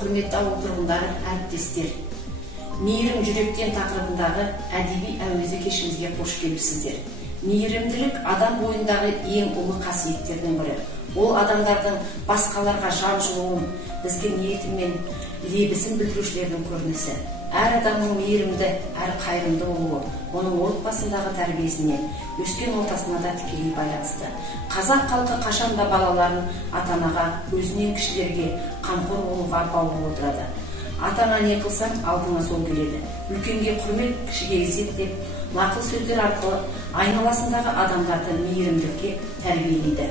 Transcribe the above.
құрметті ауыл тұрғындары, әріптестер. Мейірім жүректен тақырыбындағы әдеби әуезді кешімізге қош келіпсіздер. Мейірімділік адам бойындағы ең ұлы қасиеттердің бірі. Ол адамдардың басқаларға жан жылуын, ізгі ниеті мен лебізін білдірушілердің көрінісі. Әр адамның мейірімді, әр қайырымды болуы, оның отбасындағы тәрбиесіне, өскен ортасына да тікелей байланысты. Қазақ халқы қашанда балаларын ата-анаға, өзінен кішілерге қамқор болуға баулып отырады. Ата-ана не қылсаң, алдыңа сол келеді. Үлкенге құрмет, кішіге ізет деп, нақыл сөздер арқылы айналасындағы адамдарды мейірімділікке тәрбиелейді.